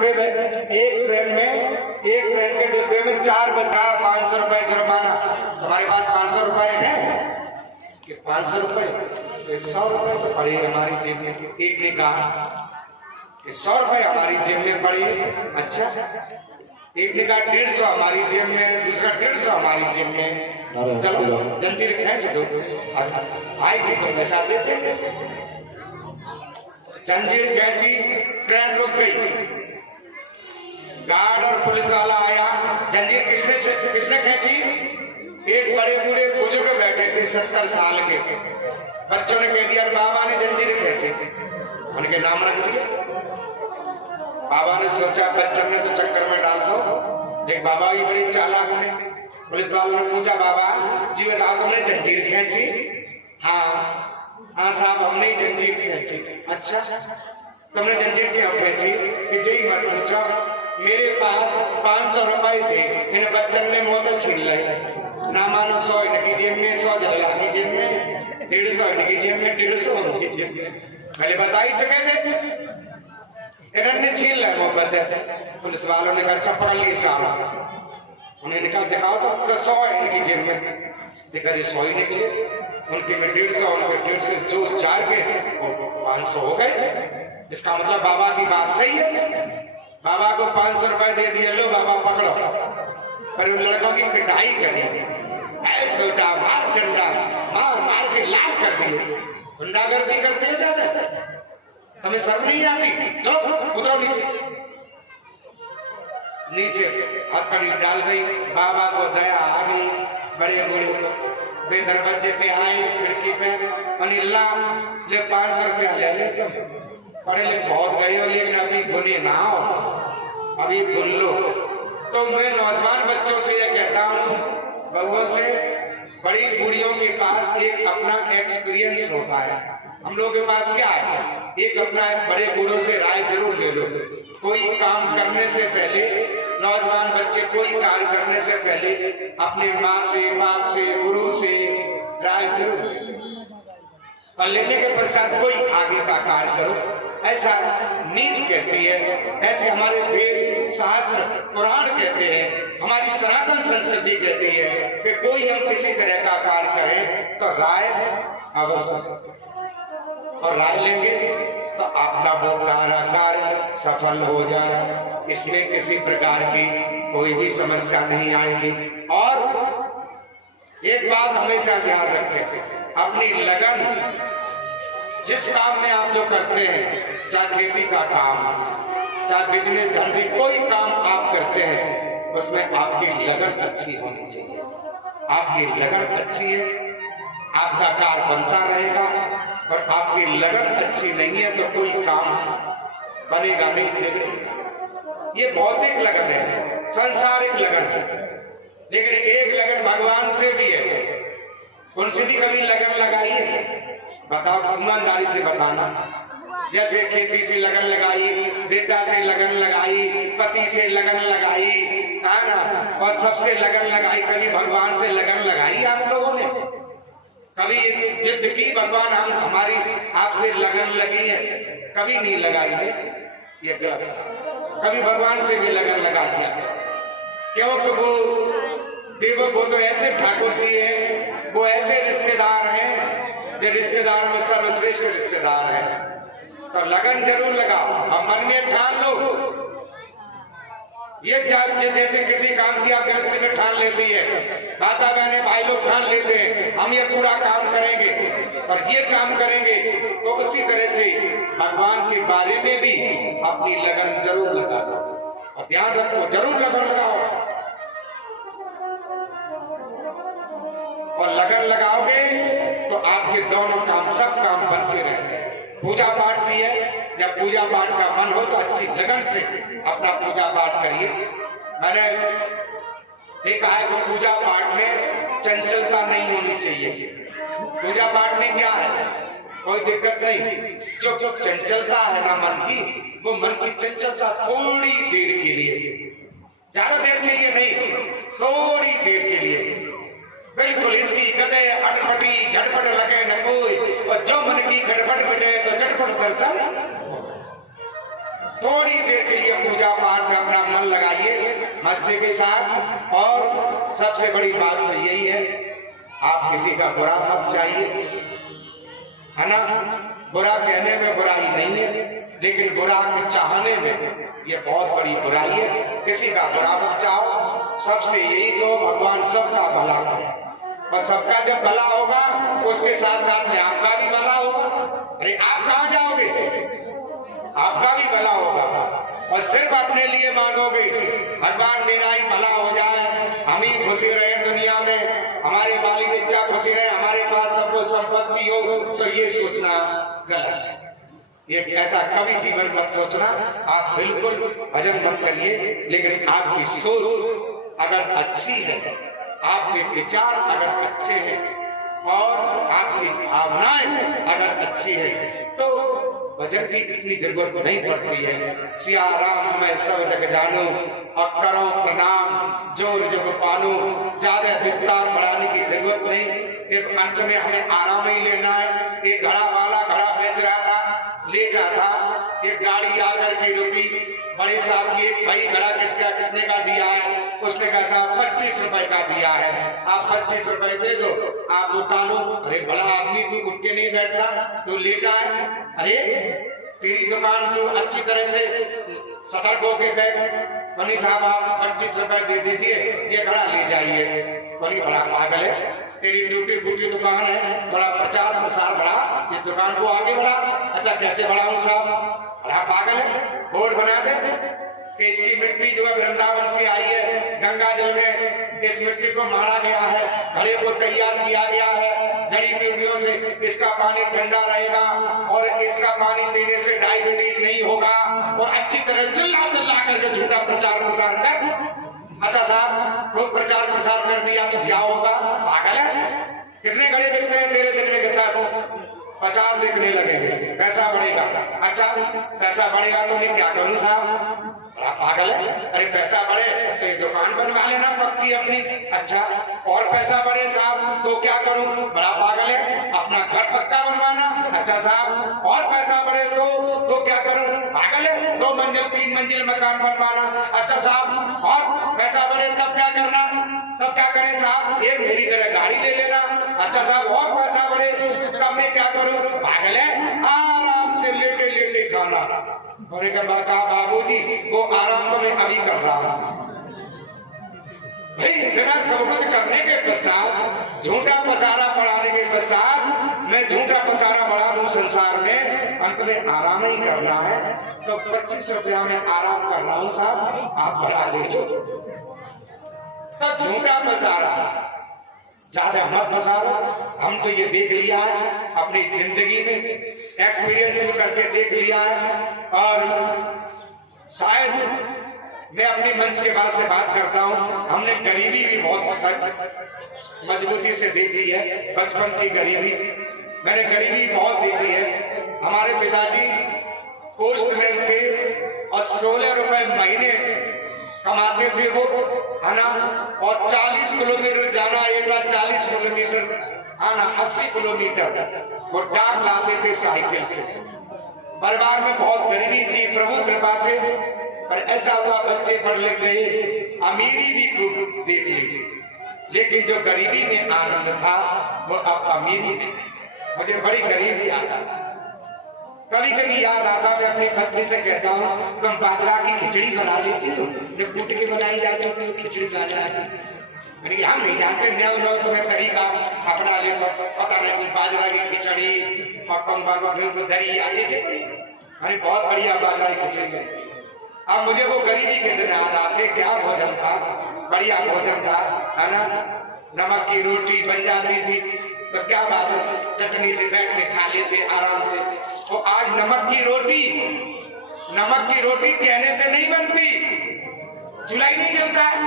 डिब्बे में, एक ट्रेन के डिब्बे में 4 बच्चा 500 रुपए जुर्माना। तुम्हारे पास 500 रुपए है कि 500 रुपए 100 रुपए तो पड़े हमारी जेब में। एक ने कहा कि 100 रुपए हमारी जेब में पड़े। अच्छा, एक ने कहा 150 हमारी जेब में, दूसरा 150 हमारी जेब में। चलो जंजीर खींच दो, आएगी तो पैसा दे देंगे। जंजीर खींची, ट्रेन रुक गई। गार्ड और पुलिस वाला आया। जंजीर किसने खींची? एक बड़े बूढ़े बुजुर्ग बैठे थे 70 साल के। बच्चों ने कह दिया बाबा ने जंजीर खींची, उनके नाम रख दिया। बाबा ने सोचा बच्चन ने तो चक्कर में डाल दो, लेकिन बाबा भी बड़ी चालाक थे। पुलिस वालों ने पूछा बाबा जी बताओ तुमने जंजीर खींची? हाँ साहब हमने जंजीर खींची। अच्छा तुमने जंजीर क्यों खींची? कि जी मत पूछो, मेरे पास 500 रुपए थे, इन बच्चन ने मुंह तो छीन लिए। ना मानो 100 इनकी जेब में, 100 जल्ला की जेब में, 150 इनकी जेब में, 150 उनकी जेब में। पहले बता ही चुके थे, इन्होंने छीन लिया मोहब्बत। पुलिस वालों ने कहा अच्छा पकड़ लिए चारों। उन्होंने कहा दिखाओ तो 100 है इनकी जेब में। देखा ये 100 ही निकले, उनके में 150, उनके 150 जो 4 के 500 हो गए। इसका मतलब बाबा की बात सही है। बाबा को 500 रुपए दे दिए, लो बाबा पकड़ो। पर उन लड़कों की पिटाई करी, ऐसे उठा मार डंडा मार मार के लाल कर दिए। गुंडागर्दी करते हो ज्यादा, तुम्हें शर्म नहीं आती? तो उतरो नीचे। नीचे हथकड़ी डाल गई। बाबा को दया आ गई। बड़े बूढ़े बेदर बच्चे पे आए खिड़की पे, अनिल्ला ले 500 रुपया ले ले। पढ़े लिखे बहुत गए हो लेकिन अभी गुने ना हो, अभी गुन लो। तो मैं नौजवान बच्चों से ये कहता हूँ, बहुओं से, बड़ी बूढ़ियों के पास एक अपना एक्सपीरियंस होता है। हम लोगों के पास क्या है? एक अपना बड़े बूढ़ों से राय जरूर ले लो। कोई काम करने से पहले, नौजवान बच्चे कोई कार्य करने से पहले अपने माँ से, बाप से, गुरु से राय जरूर ले लो और लेने के पश्चात कोई आगे का कार्य करो। ऐसा नीति कहती है, ऐसे हमारे वेद शास्त्र पुराण कहते हैं, हमारी सनातन संस्कृति कहती है कि कोई हम किसी तरह का कार्य करें तो राय आवश्यक, और राय लेंगे तो आपका वो कार्य सफल हो जाए। इसमें किसी प्रकार की कोई भी समस्या नहीं आएगी। और एक बात हमेशा ध्यान रखें, अपनी लगन, जिस काम में आप जो करते हैं, चाहे खेती का काम, चाहे बिजनेस धंधे, कोई काम आप करते हैं, उसमें आपकी लगन अच्छी होनी चाहिए। आपकी लगन अच्छी है, आपका कार्य बनता रहेगा। और आपकी लगन अच्छी नहीं है तो कोई काम बनेगा नहीं। ये भौतिक लगन है, सांसारिक लगन है, लेकिन एक लगन भगवान से भी है। उनसे भी कभी लगन लगाई है? बताओ, ईमानदारी से बताना। जैसे खेती से लगन लगाई, बेटा से लगन लगाई, पति से लगन लगाई, है ना, और सबसे लगन लगाई, कभी भगवान से लगन लगाई आप लोगों ने? कभी जिद की भगवान हम हमारी आपसे लगन लगी है? कभी नहीं लगाई है, ये गलत। कभी भगवान से भी लगन लगा दिया, क्योंकि वो देव, वो तो ऐसे ठाकुर जी हैं, वो ऐसे रिश्तेदार हैं जो रिश्तेदार में सर्वश्रेष्ठ रिश्तेदार हैं। तो लगन जरूर लगाओ और मन में ठान लो। ये जैसे किसी काम की आप गृहस्थी में ठान लेती है, माता बहने भाई लोग ठान लेते हैं हम ये पूरा काम करेंगे और ये काम करेंगे, तो उसी तरह से भगवान के बारे में भी अपनी लगन जरूर लगा दो। और ध्यान रखो, जरूर लगन लगाओ। और लगन लगाओगे तो आपके दोनों काम, सब काम बनते रहते हैं। पूजा पाठ भी है, जब पूजा पाठ का मन हो तो अच्छी लगन से अपना पूजा पाठ करिए। मैंने देखा है कि पूजा पाठ में चंचलता नहीं होनी चाहिए। पूजा पाठ में क्या है, कोई दिक्कत नहीं। जो चंचलता है ना मन की, वो मन की चंचलता थोड़ी देर के लिए, ज्यादा देर के लिए नहीं, थोड़ी देर के लिए। बिल्कुल इसकी कदे अटपटी झटपट लगे न कोई, और जो मन की खटपट मिटे तो झटपट दर्शन। थोड़ी देर के लिए पूजा मस्ती के साथ। और सबसे बड़ी बात तो यही है, आप किसी का बुरा मत चाहिए, है ना। बुरा कहने में बुराई नहीं है, लेकिन बुरा के चाहने में ये बहुत बड़ी बुराई है। किसी का बुरा मत चाहो, सबसे यही तो भगवान सबका भला करे, और सबका जब भला होगा उसके साथ साथ में आपका भी भला होगा। अरे आप कहाँ जाओगे, आपका भी भला होगा। और सिर्फ अपने लिए मांगोगे, भगवान मेरा ही भला हो जाए, हम ही खुशी रहे दुनिया में, हमारे बाली बच्चा खुशी रहे, हमारे पास सब कुछ संपत्ति हो, तो ये सोचना गलत है। ये ऐसा कभी जीवन मत सोचना। आप बिल्कुल भजन मत करिए, लेकिन आपकी सोच अगर अच्छी है, आपके विचार अगर अच्छे हैं और आपकी भावनाएं अगर अच्छी है, तो भजन की इतनी जरूरत नहीं पड़ती है। सिया राम मैं सब जग जानू, और करो प्रणाम जोर जग पानू। ज्यादा विस्तार बढ़ाने की जरूरत नहीं, एक अंत में हमें आराम ही लेना है। एक घड़ा वाला घड़ा बेच रहा था, लेटा था, एक गाड़ी आकर के रुकी, बड़े साहब की, भाई घड़ा किसका, कितने का दिया है? उसने कहा साहब 25 रुपए का दिया है, आप 25 रुपए दे दो, आप उठा लो। अरे बड़ा आदमी तू उठ के नहीं बैठता, तू लेटा है, अरे तेरी दुकान तू अच्छी तरह से सतर्क होके बैठ। मनी साहब आप 25 रुपए दे दीजिए, ये घड़ा ले जाइए। बड़ी बड़ा पागल है, तेरी टूटी फूटी दुकान है, बड़ा प्रचार प्रसार बढ़ा, इस दुकान को आगे बढ़ा। अच्छा कैसे बढ़ाऊं साहब, बड़ा पागल है। बोर्ड बना दे कि इसकी मिट्टी जो है वृंदावन से आई है, गंगा जल में इस मिट्टी को मारा गया है, घड़े को तैयार किया गया है, जड़ी बूटियों से इसका पानी ठंडा रहेगा और इसका पानी पीने से डायबिटीज नहीं होगा। और अच्छी तरह चिल्ला चिल्ला करके झूठा प्रचार प्रसार कर। अच्छा साहब खूब प्रचार प्रसार कर दिया तो क्या होगा, पागल है। कितने घड़े बिकते हैं तेरे दिन में, कितना 50 बिकने लगेंगे, पैसा बढ़ेगा। अच्छा पैसा बढ़ेगा तो मैं क्या करूं साहब, बड़ा पागल है। अरे पैसा बढ़े तो ये दुकान बनवा लेना पक्की अपनी। अच्छा और पैसा बढ़े साहब तो क्या करूं, बड़ा पागल है, अपना घर पक्का बनवाना। अच्छा साहब और पैसा बढ़े तो क्या करूं, पागल है, 2 मंजिल 3 मंजिल मकान बनवाना। अच्छा साहब और पैसा बढ़े तब क्या करना, तब क्या करें साहब, एक मेरी तरह गाड़ी ले लेना। अच्छा साहब और पैसा बढ़े तब मैं क्या करूं, पागल है, आराम से लेटे लेटे खाना। और कहा बाबूजी वो आराम तो मैं अभी कर रहा हूं। भाई इतना सब कुछ करने के पश्चात, झूठा पसारा बढ़ाने के पश्चात मैं झूठा पसारा बढ़ा दूं संसार में, अंत में आराम ही करना है। तो 25 रुपया में आराम कर रहा हूं साहब, आप बढ़ा ले लो। तो झूठा पसारा ज्यादा मत पसारो। हम तो ये देख लिया है अपनी जिंदगी में, एक्सपीरियंस करके देख लिया है। और शायद मैं अपनी मंच के बाद से बात करता हूं, हमने गरीबी भी बहुत मजबूती से देखी है, बचपन की गरीबी, मैंने गरीबी बहुत देखी है। हमारे पिताजी पोस्टमैन थे और 16 रुपए महीने कमाते थे वो, है ना। और 40 किलोमीटर जाना, एक बार 40 किलोमीटर आना, 80 किलोमीटर वो डाक लाते थे साइकिल से। परिवार में बहुत गरीबी थी, प्रभु कृपा से पर ऐसा हुआ बच्चे पढ़ लिख गए, अमीरी भी खूब देख ली, लेकिन जो गरीबी में आनंद था वो अब अमीरी में। मुझे बड़ी गरीबी आता, कभी कभी याद आता, मैं अपनी पत्नी से कहता हूँ तुम बाजरा की खिचड़ी बना लेती हो, जब कूट के बनाई जाती थी वो खिचड़ी बाजरा की। हम नहीं जानते, नया तुम्हें तरीका अपना ले तो पता नहीं, कोई बाजरा की खिचड़ी और कौन को दही आती थी कोई, अरे बहुत बढ़िया बाजरा की खिचड़ी। अब मुझे वो गरीबी के दिन याद आते, क्या भोजन था, बढ़िया भोजन था, है ना। नमक की रोटी बन जाती थी तो क्या बात है, चटनी से बैठ के खा लेते आराम से। तो आज नमक की रोटी कहने से नहीं बनती, चूल्हा ही नहीं जलता है।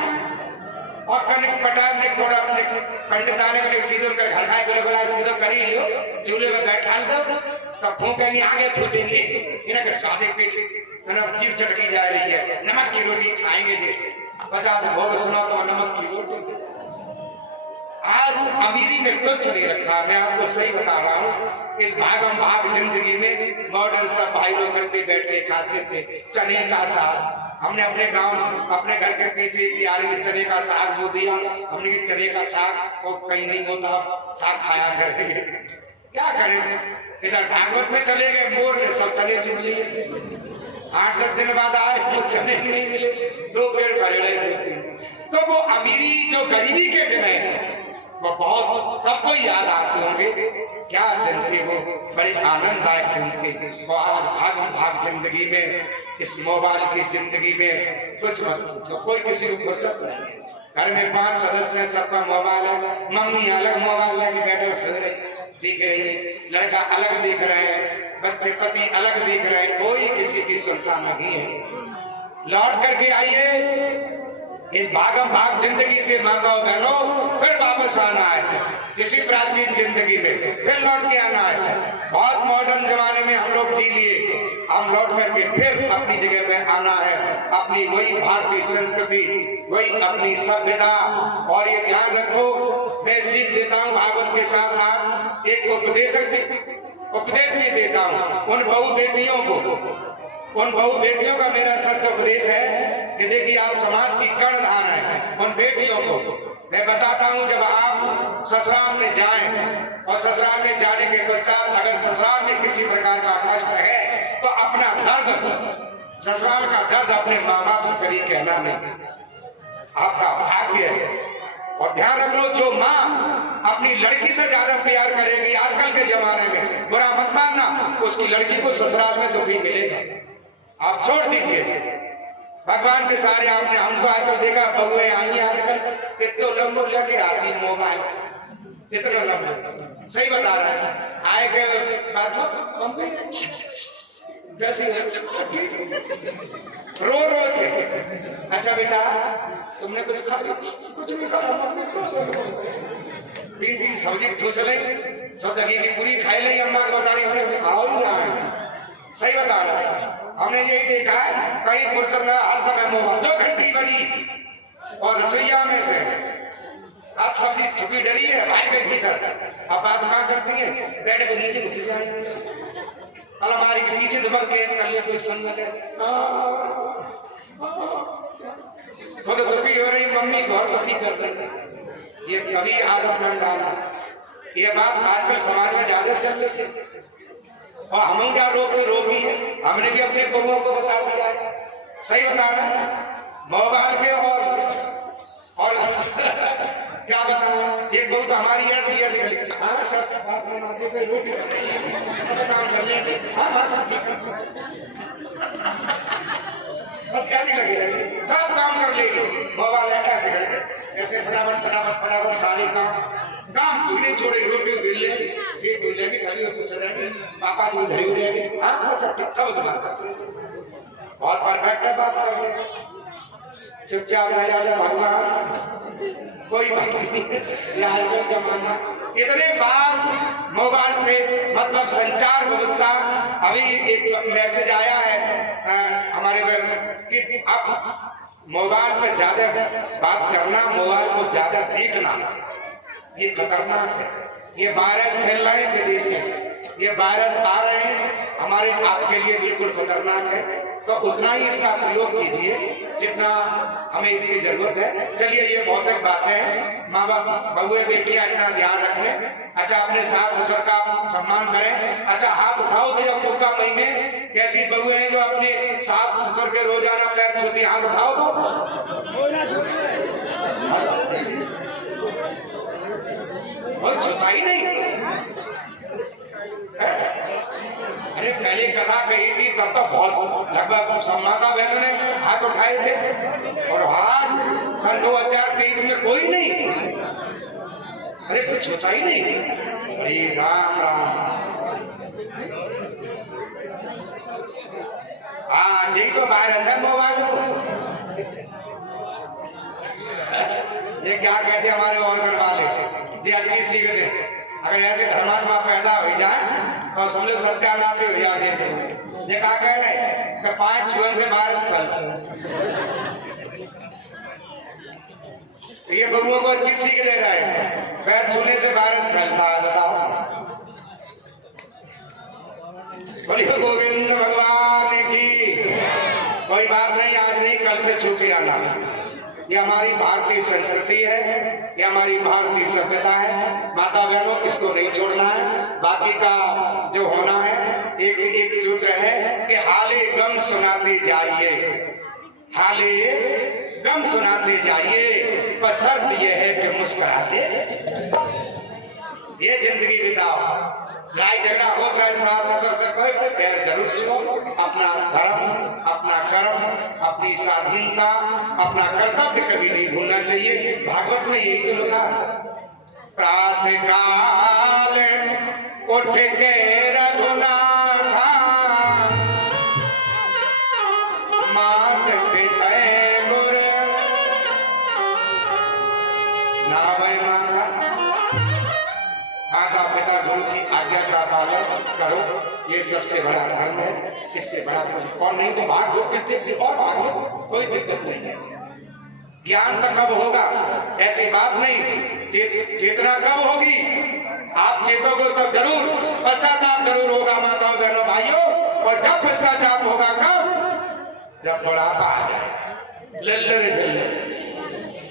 और कनिक पटाव ने थोड़ा अपने पंडिताने को सीधो कर घसाए गुलगुला सीधो कर ही लो, चूल्हे में बैठा दो तब फूकेंगे आगे फूटेंगे, इन्हें के स्वादे पेट जीव चटकी जा रही है। नमक की रोटी खाएंगे जी, 50 भोग सुना तो नमक की रोटी। आज अमीरी में कुछ नहीं रखा, मैं आपको सही बता रहा हूँ। इस भागम भाग जिंदगी में मॉडर्न सब भाई लोग घंटे बैठ के खाते थे, चने का साग, हमने अपने गांव, अपने घर के पीछे प्यारे में चने का साग बो दिया। हमने कि चने का साग वो कहीं नहीं होता, साग खाया करते। क्या करें, इधर भागवत में चले गए, मोर ने सब चने चुन लिए। 8-10 दिन बाद आए, वो चने नहीं मिले, 2 पेड़ खड़े। तो वो अमीरी जो गरीबी के दिन है वो बहुत सबको याद आते होंगे। क्या दिन थे वो, बड़े आनंददायक दिन थे। वो आज भाग जिंदगी में, इस मोबाइल की जिंदगी में कुछ मत, तो कोई किसी को फुर्सत नहीं। घर में 5 सदस्य हैं, सबका मोबाइल है। मम्मी अलग मोबाइल लेके बैठे सो रही दिख रही है, लड़का अलग दिख रहे हैं, बच्चे पति अलग दिख रहे हैं, कोई किसी की सुनता नहीं है। लौट करके आइए इस भागम भाग जिंदगी से माताओं बहनों, फिर वापस आना है इसी प्राचीन जिंदगी में, फिर लौट के आना है। बहुत मॉडर्न जमाने में हम लोग जी लिए, हम लौट करके फिर अपनी जगह पे आना है, अपनी वही भारतीय संस्कृति, वही अपनी सभ्यता। और ये ध्यान रखो, मैं सीख देता हूँ भागवत के साथ साथ एक उपदेश भी देता हूँ उन बहु बेटियों को। उन बहु बेटियों का मेरा सत्य उपदेश है कि देखिए, आप समाज की कर्णधार हैं। उन बेटियों को मैं बताता हूं, जब आप ससुराल में जाएं और ससुराल में जाने के पश्चात अगर ससुराल में किसी प्रकार का कष्ट है तो अपना दर्द, ससुराल का दर्द अपने माँ बाप से कभी कहना नहीं, आपका भाग्य है। और ध्यान रख लो, जो माँ अपनी लड़की से ज्यादा प्यार करेगी आजकल के जमाने में, बुरा मत मानना, उसकी लड़की को ससुराल में दुखी मिलेगा। आप छोड़ दीजिए, भगवान के सारे आपने, हमको आजकल देखा बउएं आई आजकल इतने लंबो लेके आती मोबाइल, इतना लंबो, सही बता रहा है। आए के बात मम्मी कैसी रो के, अच्छा बेटा तुमने कुछ खा, कुछ नहीं खाया, 3 सब्जी ठूस ले, 100 की पूरी खाई ले, अम्मा को बता रही हमने कुछ खाओ ही ना। सही बता रहा है, हमने यही देखा है, कहीं फुर्सत ना, हर समय मोबाइल। 2 घंटी बजी और रसोईया में से अब सब्जी छुपी डरी है, भाई गई भीतर। अब बात कहाँ करती है, बेटे को नीचे घुस जाए, अलमारी के पीछे दुबक के कल कोई सुन ले, खुद दुखी हो रही मम्मी बहुत दुखी कर रही। ये कभी आदत न डालना, ये बात आजकल समाज में ज्यादा चल रही है। और हम क्या रोकी है, हमने भी अपने बहुओं को बता दिया, सही बता रहे, मोबाइल के और क्या बताना। एक बहू तो हमारी ऐसी गली, हाँ सब बात बनाते पे रोटी सब काम कर लेते, हाँ सब ठीक है, बस कैसी लगी रहेगी, सब काम कर लेगी। मोबाइल ऐसे करके ऐसे फटाफट सारे काम कोई नहीं छोड़ेगी, रोटी बेल लेगी, सेब बेल लेगी, खड़ी होकर सजाएगी, पापा जी धरी हो जाएगी, हाँ सब ठीक, सब बात बहुत परफेक्ट है बात कर, चुपचाप रह जा भगवान, कोई बात नहीं। आजकल जमाना इतने बात मोबाइल से, मतलब संचार व्यवस्था। अभी एक मैसेज आया है हमारे कि अब मोबाइल पे ज्यादा बात करना, मोबाइल को ज्यादा देखना, ये खतरनाक है। ये वायरस फैल रहे हैं विदेश से, ये वायरस आ रहे हैं हमारे आपके लिए बिल्कुल खतरनाक है। तो उतना ही इसका प्रयोग कीजिए जितना हमें इसकी जरूरत है। चलिए, ये भौतिक बातें हैं, माँ बाप बहुए बेटियां इतना ध्यान रखें। अच्छा, अपने सास ससुर का सम्मान करें। अच्छा, हाथ उठाओ तो जब दुख का महीने, कैसी बहुए हैं जो अपने सास ससुर के रोजाना पैर छूती, हाथ उठाओ तो छुपा ही नहीं। अरे पहले कथा कही थी तब तो बहुत लगभग सब माता बहनों ने हाथ उठाए थे, और आज सन 2023 में कोई नहीं, अरे कुछ होता ही नहीं। अरे राम राम, हाँ यही तो वायरस है मोबाइल को। ये क्या कहते हैं हमारे ऑर्गन वाले, ये अच्छी सीख दे, अगर ऐसे धर्मात्मा पैदा हो जाए तो समझो सत्यानाश हो जाए। ये क्या कह रहे हैं कि 5 छुअन से वायरस फैलता, ये बहुओं को अच्छी सीख दे रहा है, पैर छूने से वायरस फैलता है। बताओ, बोलिए गोविंद भगवान की। कोई बात नहीं, आज नहीं कल से छू के आना। ये हमारी भारतीय संस्कृति है, ये हमारी भारतीय सभ्यता है। माता बहनों, इसको नहीं छोड़ना है। बाकी का जो होना है, एक एक सूत्र है कि हाले गम सुनाते जाइए, हाले गम सुनाते जाइए, पर शर्त यह है कि मुस्कुराते ये जिंदगी बिताओ। लड़ाई झगड़ा हो रहा सास ससुर से, कोई पैर जरूर छुओ। अपना धर्म, अपना कर्म, अपनी स्वाधीनता, अपना कर्तव्य कभी नहीं भूलना चाहिए। भागवत में यही तो लिखा, प्रातः काल उठ के रघुनाथा, मात पिता गुर नावै माता। माता पिता गुरु की आज्ञा का पालन करो, ये सबसे बड़ा धर्म है। इससे बड़ा और नहीं तो भाग लो, कितने और भाग लो, कोई दिक्कत नहीं है। ज्ञान तो कब होगा, ऐसी बात नहीं। चेतना कब होगी, आप चेतोगे तब जरूर, पश्चाताप जरूर होगा माताओं बहनों भाइयों। और जब पश्चाताप होगा कब, जब बुढ़ापा आ जाए, लल्लरे जल्ले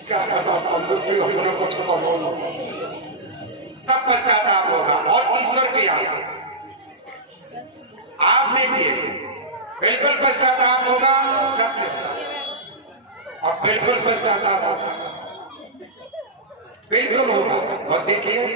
क्या पता कुछ तब पश्चाताप होगा। और ईश्वर के यहाँ आप में भी बिल्कुल पश्चाताप होगा, सत्य और बिल्कुल पश्चाताप होगा, बिल्कुल होगा। और देखिए